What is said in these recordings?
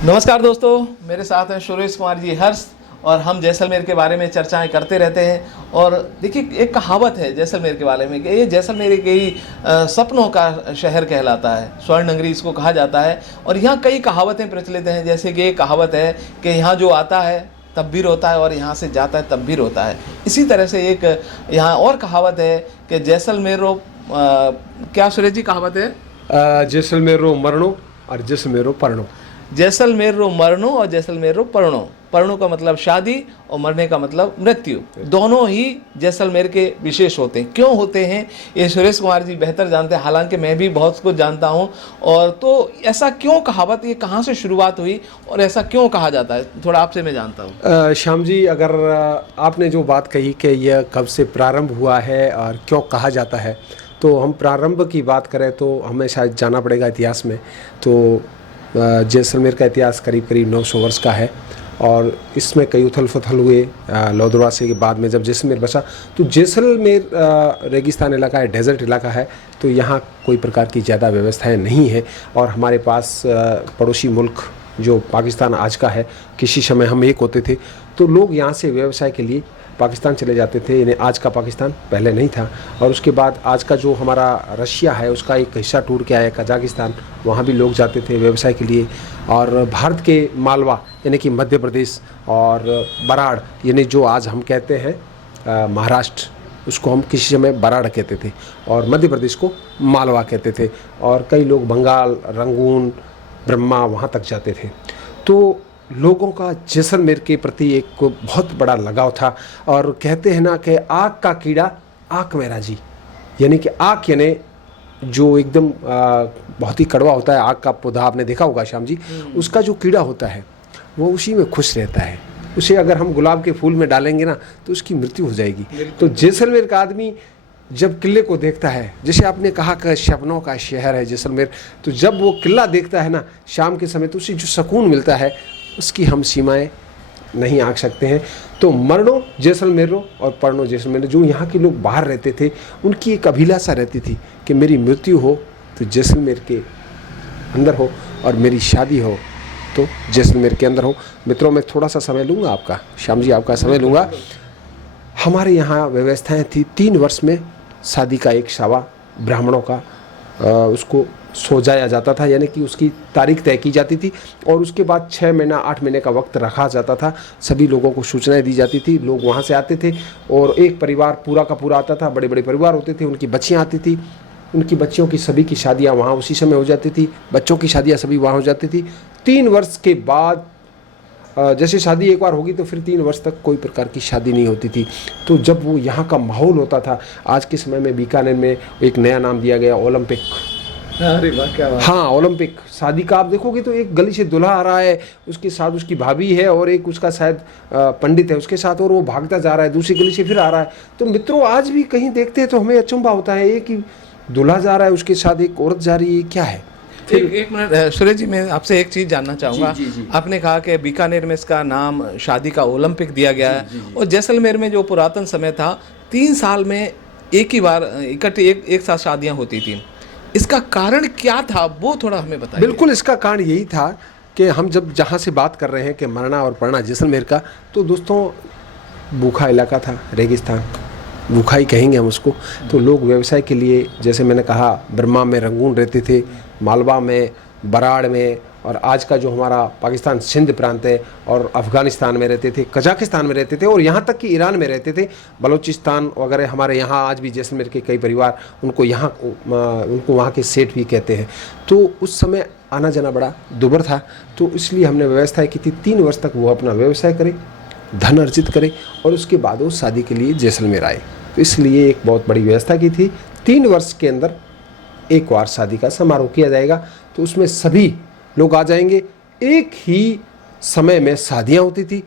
नमस्कार दोस्तों, मेरे साथ हैं सुरेश कुमार जी हर्ष और हम जैसलमेर के बारे में चर्चाएं करते रहते हैं। और देखिए, एक कहावत है जैसलमेर के बारे में कि ये जैसलमेर एक ही सपनों का शहर कहलाता है, स्वर्ण नगरी इसको कहा जाता है। और यहाँ कई कहावतें प्रचलित हैं, जैसे कि एक कहावत है कि यहाँ जो आता है तब भी रोता है और यहाँ से जाता है तब भी रोता है। इसी तरह से एक यहाँ और कहावत है कि जैसलमेरो क्या सुरेश जी कहावत है? जैसलमेरो मरणो और जैसलमेरो पर्णो। जैसलमेरो मरनो और जैसलमेरो पर्णो। पर्णो का मतलब शादी और मरने का मतलब मृत्यु। दोनों ही जैसलमेर के विशेष होते हैं। क्यों होते हैं ये सुरेश कुमार जी बेहतर जानते हैं, हालांकि मैं भी बहुत कुछ जानता हूं। और तो ऐसा क्यों कहावत, ये कहाँ से शुरुआत हुई और ऐसा क्यों कहा जाता है, थोड़ा आपसे मैं जानता हूँ। श्याम जी, अगर आपने जो बात कही कि यह कब से प्रारंभ हुआ है और क्यों कहा जाता है, तो हम प्रारंभ की बात करें तो हमें शायद जाना पड़ेगा इतिहास में। तो जैसलमेर का इतिहास करीब करीब 900 वर्ष का है और इसमें कई उथल पुथल हुए। लौदरवासी के बाद में जब जैसलमेर बचा, तो जैसलमेर रेगिस्तान इलाका है, डेजर्ट इलाका है, तो यहाँ कोई प्रकार की ज़्यादा व्यवस्थाएं नहीं है। और हमारे पास पड़ोसी मुल्क जो पाकिस्तान आज का है, किसी समय हम एक होते थे, तो लोग यहाँ से व्यवसाय के लिए पाकिस्तान चले जाते थे। इन्हें आज का पाकिस्तान पहले नहीं था। और उसके बाद आज का जो हमारा रशिया है, उसका एक हिस्सा टूट के आया कजाकिस्तान, वहाँ भी लोग जाते थे व्यवसाय के लिए। और भारत के मालवा यानी कि मध्य प्रदेश और बराड़ यानी जो आज हम कहते हैं महाराष्ट्र, उसको हम किसी समय बराड़ कहते थे और मध्य प्रदेश को मालवा कहते थे। और कई लोग बंगाल, रंगून, ब्रह्मा वहाँ तक जाते थे। तो लोगों का जैसलमेर के प्रति एक बहुत बड़ा लगाव था। और कहते हैं ना कि आग का कीड़ा आँख में राजी, यानी कि आँख यानी जो एकदम बहुत ही कड़वा होता है, आग का पौधा आपने देखा होगा श्याम जी, उसका जो कीड़ा होता है वो उसी में खुश रहता है। उसे अगर हम गुलाब के फूल में डालेंगे ना तो उसकी मृत्यु हो जाएगी। तो जैसलमेर का आदमी जब किले को देखता है, जैसे आपने कहा कि सपनों का शहर है जैसलमेर, तो जब वो किला देखता है ना शाम के समय, तो उसे जो सुकून मिलता है उसकी हम सीमाएं नहीं आंक सकते हैं। तो मरणो जैसलमेरो और पर्णो जैसलमेर, जो यहाँ के लोग बाहर रहते थे, उनकी एक अभिलाषा रहती थी कि मेरी मृत्यु हो तो जैसलमेर के अंदर हो और मेरी शादी हो तो जैसलमेर के अंदर हो। मित्रों, मैं थोड़ा सा समय लूँगा आपका, श्याम जी आपका समय लूँगा। हमारे यहाँ व्यवस्थाएं थी 3 वर्ष में शादी का एक सावा ब्राह्मणों का उसको सोजाया जाता था, यानी कि उसकी तारीख तय की जाती थी। और उसके बाद 6 महीना 8 महीने का वक्त रखा जाता था। सभी लोगों को सूचनाएं दी जाती थी, लोग वहाँ से आते थे और एक परिवार पूरा का पूरा आता था। बड़े बड़े परिवार होते थे, उनकी बच्चियाँ आती थी, उनकी बच्चियों की सभी की शादियाँ वहाँ उसी समय हो जाती थी, बच्चों की शादियाँ सभी वहाँ हो जाती थी। 3 वर्ष के बाद जैसे शादी एक बार होगी तो फिर 3 वर्ष तक कोई प्रकार की शादी नहीं होती थी। तो जब वो यहाँ का माहौल होता था, आज के समय में बीकानेर में एक नया नाम दिया गया, ओलंपिक। अरे वाह, क्या बात। हाँ, ओलंपिक शादी का आप देखोगे तो एक गली से दूल्हा आ रहा है, उसके साथ उसकी भाभी है और एक उसका शायद पंडित है उसके साथ, और वो भागता जा रहा है, दूसरी गली से फिर आ रहा है। तो मित्रों, आज भी कहीं देखते हैं तो हमें अचंभा होता है, एक ही दूल्हा जा रहा है, उसके साथ एक औरत जा रही है, क्या है। एक मिनट सुरेश जी, मैं आपसे एक चीज़ जानना चाहूँगा। आपने कहा कि बीकानेर में इसका नाम शादी का ओलंपिक दिया गया है, और जैसलमेर में जो पुरातन समय था 3 साल में एक ही बार इकट्ठे एक साथ शादियाँ होती थी। इसका कारण क्या था, वो थोड़ा हमें बताइए। बिल्कुल, इसका कारण यही था कि हम जब जहाँ से बात कर रहे हैं कि मरना और पढ़ना जैसलमेर का, तो दोस्तों भूखा इलाका था, रेगिस्तान भूखा ही कहेंगे हम उसको। तो लोग व्यवसाय के लिए, जैसे मैंने कहा, ब्रह्मा में रंगून रहते थे, मालवा में, बराड़ में, और आज का जो हमारा पाकिस्तान सिंध प्रांत है, और अफ़गानिस्तान में रहते थे, कजाकिस्तान में रहते थे, और यहाँ तक कि ईरान में रहते थे, बलूचिस्तान वगैरह। हमारे यहाँ आज भी जैसलमेर के कई परिवार उनको वहाँ के सेठ भी कहते हैं। तो उस समय आना जाना बड़ा दुर्भर था, तो इसलिए हमने व्यवस्था की थी 3 वर्ष तक वो अपना व्यवसाय करे, धन अर्जित करे, और उसके बाद वो शादी के लिए जैसलमेर आए। तो इसलिए एक बहुत बड़ी व्यवस्था की थी। 3 वर्ष के अंदर एक बार शादी का समारोह किया जाएगा, तो उसमें सभी लोग आ जाएंगे। एक ही समय में शादियाँ होती थी,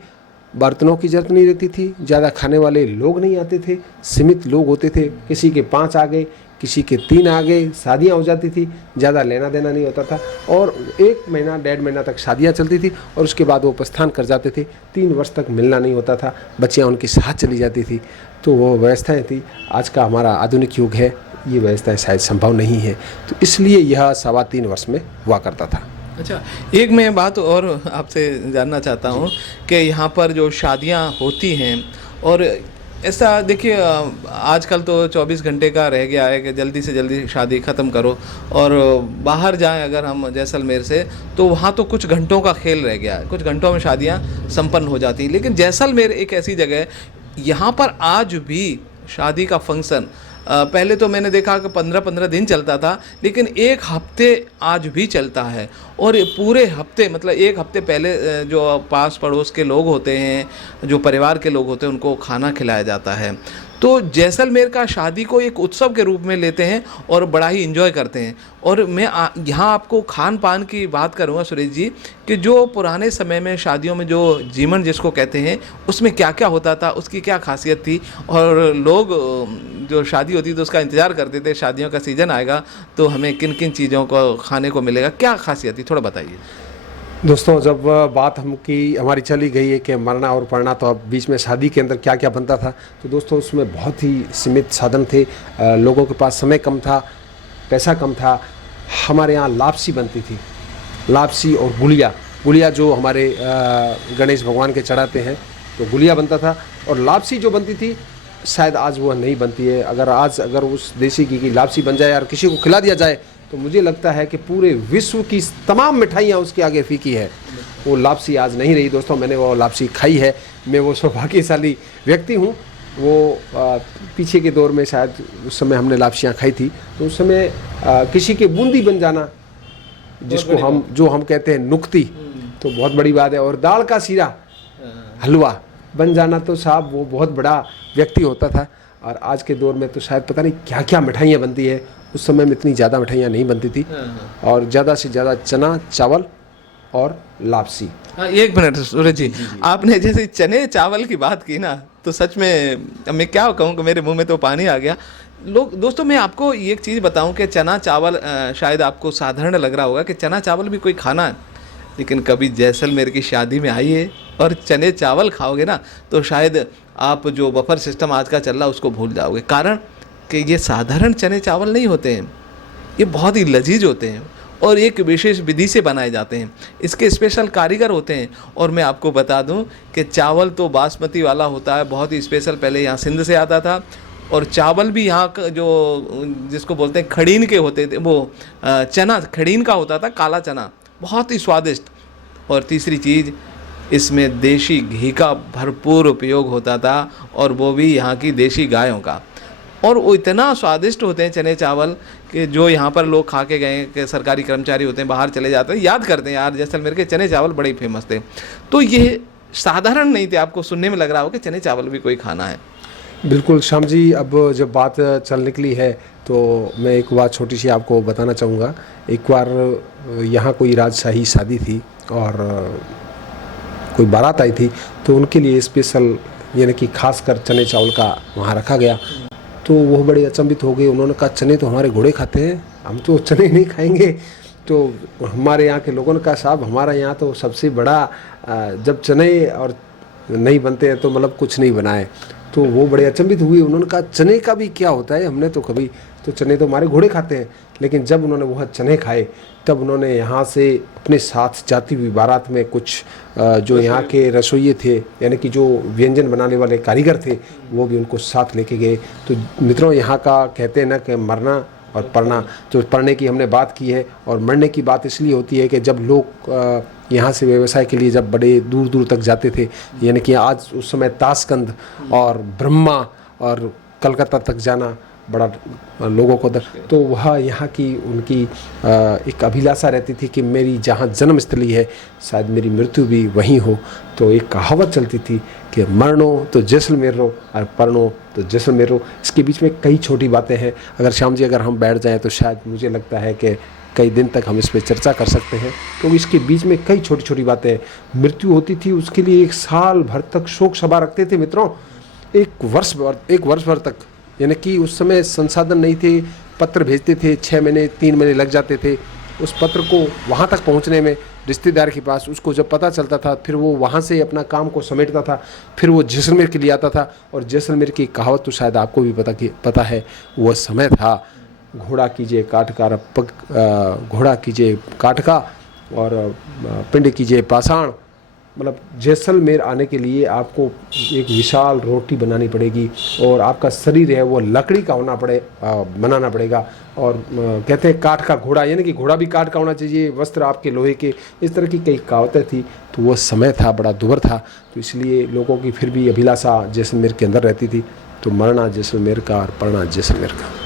बर्तनों की जरूरत नहीं रहती थी, ज़्यादा खाने वाले लोग नहीं आते थे, सीमित लोग होते थे, किसी के 5 आ गए, किसी के 3 आ गए, शादियाँ हो जाती थी, ज़्यादा लेना देना नहीं होता था। और 1 महीना 1.5 महीना तक शादियाँ चलती थी, और उसके बाद वो प्रस्थान कर जाते थे। 3 वर्ष तक मिलना नहीं होता था, बच्चियाँ उनके साथ चली जाती थी। तो वो व्यवस्थाएँ थी। आज का हमारा आधुनिक युग है, ये व्यवस्थाएँ शायद संभव नहीं है, तो इसलिए यह 3.25 वर्ष में हुआ करता था। अच्छा, एक मैं बात और आपसे जानना चाहता हूँ कि यहाँ पर जो शादियाँ होती हैं, और ऐसा देखिए आजकल तो 24 घंटे का रह गया है कि जल्दी से जल्दी शादी ख़त्म करो, और बाहर जाएं अगर हम जैसलमेर से, तो वहाँ तो कुछ घंटों का खेल रह गया है, कुछ घंटों में शादियाँ संपन्न हो जाती हैं। लेकिन जैसलमेर एक ऐसी जगह है, यहाँ पर आज भी शादी का फंक्शन पहले तो मैंने देखा कि 15-15 दिन चलता था, लेकिन एक हफ्ते आज भी चलता है। और ये पूरे हफ्ते मतलब एक हफ्ते पहले जो पास पड़ोस के लोग होते हैं, जो परिवार के लोग होते हैं, उनको खाना खिलाया जाता है। तो जैसलमेर का शादी को एक उत्सव के रूप में लेते हैं और बड़ा ही इंजॉय करते हैं। और मैं यहाँ आपको खान पान की बात करूँगा सुरेश जी, कि जो पुराने समय में शादियों में जो जीवन जिसको कहते हैं, उसमें क्या क्या होता था, उसकी क्या खासियत थी, और लोग जो शादी होती तो उसका इंतज़ार करते थे, शादियों का सीज़न आएगा तो हमें किन किन चीज़ों को खाने को मिलेगा, क्या खासियत थी, थोड़ा बताइए। दोस्तों, जब बात हमारी चली गई है कि मरना और पढ़ना, तो अब बीच में शादी के अंदर क्या क्या बनता था, तो दोस्तों उसमें बहुत ही सीमित साधन थे। लोगों के पास समय कम था, पैसा कम था। हमारे यहाँ लापसी बनती थी, लापसी और गुलिया जो हमारे गणेश भगवान के चढ़ाते हैं, तो गुलिया बनता था। और लापसी जो बनती थी, शायद आज वो नहीं बनती है। अगर उस देसी घी की लापसी बन जाए और किसी को खिला दिया जाए, तो मुझे लगता है कि पूरे विश्व की तमाम मिठाइयाँ उसके आगे फीकी है। वो लापसी आज नहीं रही दोस्तों, मैंने वो लापसी खाई है। मैं वो सौभाग्यशाली व्यक्ति हूँ। वो पीछे के दौर में शायद उस समय हमने लापसियाँ खाई थी, तो उस समय किसी के बूंदी बन जाना, जिसको हम कहते हैं नुक्ती, तो बहुत बड़ी बात है। और दाल का सीरा, हलवा बन जाना, तो साहब वो बहुत बड़ा व्यक्ति होता था। और आज के दौर में तो शायद पता नहीं क्या क्या मिठाइयाँ बनती है। उस समय में इतनी ज़्यादा मिठाइयाँ नहीं बनती थी, और ज़्यादा से ज़्यादा चना चावल और लापसी। हाँ, एक मिनट सूरज जी, आपने जैसे चने चावल की बात की ना, तो सच में मैं क्या कहूँ कि मेरे मुंह में तो पानी आ गया। दोस्तों, मैं आपको एक चीज़ बताऊं कि चना चावल शायद आपको साधारण लग रहा होगा कि चना चावल भी कोई खाना है, लेकिन कभी जैसलमेर की शादी में आइए और चने चावल खाओगे ना, तो शायद आप जो बफर सिस्टम आज का चल रहा है उसको भूल जाओगे। कारण कि ये साधारण चने चावल नहीं होते हैं, ये बहुत ही लजीज होते हैं और एक विशेष विधि से बनाए जाते हैं। इसके स्पेशल कारीगर होते हैं। और मैं आपको बता दूं कि चावल तो बासमती वाला होता है, बहुत ही स्पेशल, पहले यहाँ सिंध से आता था। और चावल भी यहाँ का जो जिसको बोलते हैं खड़ीन के होते थे, वो चना खड़ीन का होता था, काला चना, बहुत ही स्वादिष्ट। और तीसरी चीज़, इसमें देसी घी का भरपूर उपयोग होता था, और वो भी यहाँ की देसी गायों का। और वो इतना स्वादिष्ट होते हैं चने चावल कि जो यहाँ पर लोग खा के गए, कि सरकारी कर्मचारी होते हैं, बाहर चले जाते हैं, याद करते हैं यार जैसलमेर के चने चावल बड़े फेमस थे। तो ये साधारण नहीं थे, आपको सुनने में लग रहा हो कि चने चावल भी कोई खाना है। बिल्कुल श्याम जी, अब जब बात चल निकली है तो मैं एक बात छोटी सी आपको बताना चाहूँगा। एक बार यहाँ कोई राजशाही शादी थी और कोई बारात आई थी, तो उनके लिए स्पेशल यानी कि खासकर चने चावल का वहाँ रखा गया। तो वो बड़े अचंभित हो गए। उन्होंने कहा, चने तो हमारे घोड़े खाते हैं, हम तो चने नहीं खाएंगे। तो हमारे यहाँ के लोगों ने कहा, साहब हमारा यहाँ तो सबसे बड़ा जब चने और नहीं बनते हैं तो मतलब कुछ नहीं बनाए। तो वो बड़े अचंभित हुए। उन्होंने कहा, चने का भी क्या होता है, हमने तो कभी, तो चने तो हमारे घोड़े खाते हैं। लेकिन जब उन्होंने वह चने खाए, तब उन्होंने यहाँ से अपने साथ जाती हुई बारात में कुछ जो यहाँ के रसोइये थे, यानी कि जो व्यंजन बनाने वाले कारीगर थे, वो भी उनको साथ लेके गए। तो मित्रों, यहाँ का कहते हैं ना कि मरना और पढ़ना, तो पढ़ने की हमने बात की है, और मरने की बात इसलिए होती है कि जब लोग यहाँ से व्यवसाय के लिए जब बड़े दूर दूर तक जाते थे, यानी कि आज उस समय ताशकंद और ब्रह्मा और कलकत्ता तक जाना बड़ा लोगों को तो वह यहाँ की उनकी एक अभिलाषा रहती थी कि मेरी जहाँ जन्मस्थली है, शायद मेरी मृत्यु भी वहीं हो। तो एक कहावत चलती थी कि मरनो तो जैसलमेर रो और पढ़नो तो जैसलमेर रो। इसके बीच में कई छोटी बातें हैं। अगर श्याम जी, अगर हम बैठ जाएं तो शायद मुझे लगता है कि कई दिन तक हम इस पर चर्चा कर सकते हैं, क्योंकि इसके बीच में कई छोटी छोटी बातें हैं। मृत्यु होती थी, उसके लिए एक साल भर तक शोक सभा रखते थे मित्रों, एक वर्ष भर तक। यानी कि उस समय संसाधन नहीं थे, पत्र भेजते थे, 6 महीने 3 महीने लग जाते थे उस पत्र को वहाँ तक पहुँचने में, रिश्तेदार के पास। उसको जब पता चलता था, फिर वो वहाँ से अपना काम को समेटता था, फिर वो जैसलमेर के लिए आता था। और जैसलमेर की कहावत तो शायद आपको भी पता है, वह समय था घोड़ा कीजिए काठ का, घोड़ा कीजिए काठ का और पिंड कीजिए पाषाण। मतलब जैसलमेर आने के लिए आपको एक विशाल रोटी बनानी पड़ेगी और आपका शरीर है वो लकड़ी का बनाना पड़ेगा। और कहते हैं काठ का घोड़ा, यानी कि घोड़ा भी काठ का होना चाहिए, वस्त्र आपके लोहे के, इस तरह की कई कहावतें थी। तो वो समय था बड़ा दुभर था, तो इसलिए लोगों की फिर भी अभिलाषा जैसलमेर के अंदर रहती थी। तो मरना जैसलमेर का और पढ़ना जैसलमेर का।